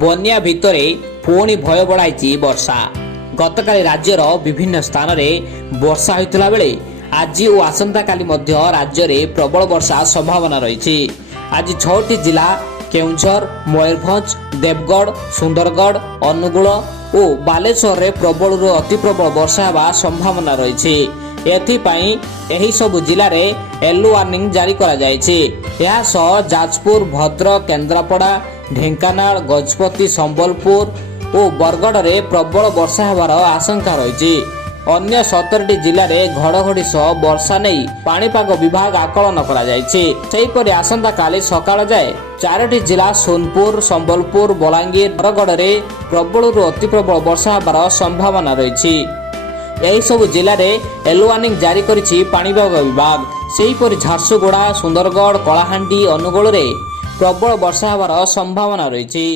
ବନ୍ୟା ଭିତରେ ପୁଣି ଭୟ ବଢ଼ାଇଛି ବର୍ଷା। ଗତକାଲି ରାଜ୍ୟର ବିଭିନ୍ନ ସ୍ଥାନରେ ବର୍ଷା ହୋଇଥିଲା ବେଳେ ଆଜି ଓ ଆସନ୍ତାକାଲି ମଧ୍ୟ ରାଜ୍ୟରେ ପ୍ରବଳ ବର୍ଷା ସମ୍ଭାବନା ରହିଛି। ଆଜି 6ଟି ଜିଲ୍ଲା କେଉଁଝର, ମୟୂରଭଞ୍ଜ, ଦେବଗଡ଼, ସୁନ୍ଦରଗଡ଼, ଅନୁଗୁଳ ଓ ବାଲେଶ୍ୱରରେ ପ୍ରବଳରୁ ଅତି ପ୍ରବଳ ବର୍ଷା ହେବା ସମ୍ଭାବନା ରହିଛି। ଏଥିପାଇଁ ଏହି ସବୁ ଜିଲ୍ଲାରେ ୟେଲୋ ୱାର୍ଣ୍ଣିଂ ଜାରି କରାଯାଇଛି। ଏହାସହ ଯାଜପୁର, ଭଦ୍ରକ, କେନ୍ଦ୍ରାପଡ଼ା, ଢେଙ୍କାନାଳ, ଗଜପତି, ସମ୍ବଲପୁର ଓ ବରଗଡ଼ରେ ପ୍ରବଳ ବର୍ଷା ହେବାର ଆଶଙ୍କା ରହିଛି। ଅନ୍ୟ 17ଟି ଜିଲ୍ଲାରେ ଘଡ଼ଘଡ଼ି ସହ ବର୍ଷା ନେଇ ପାଣିପାଗ ବିଭାଗ ଆକଳନ କରାଯାଇଛି। ସେହିପରି ଆସନ୍ତାକାଲି ସକାଳ ଯାଏ 4ଟି ଜିଲ୍ଲା ସୋନପୁର, ସମ୍ବଲପୁର, ବଲାଙ୍ଗୀର, ବରଗଡ଼ରେ ପ୍ରବଳରୁ ଅତି ପ୍ରବଳ ବର୍ଷା ହେବାର ସମ୍ଭାବନା ରହିଛି। ଏହିସବୁ ଜିଲ୍ଲାରେ ୟେଲୋ ୱାର୍ଣ୍ଣିଂ ଜାରି କରିଛି ପାଣିପାଗ ବିଭାଗ। ସେହିପରି ଝାରସୁଗୁଡ଼ା, ସୁନ୍ଦରଗଡ଼, କଳାହାଣ୍ଡି, ଅନୁଗୁଳରେ ପ୍ରବଳ ବର୍ଷା ହେବାର ସମ୍ଭାବନା ରହିଛି।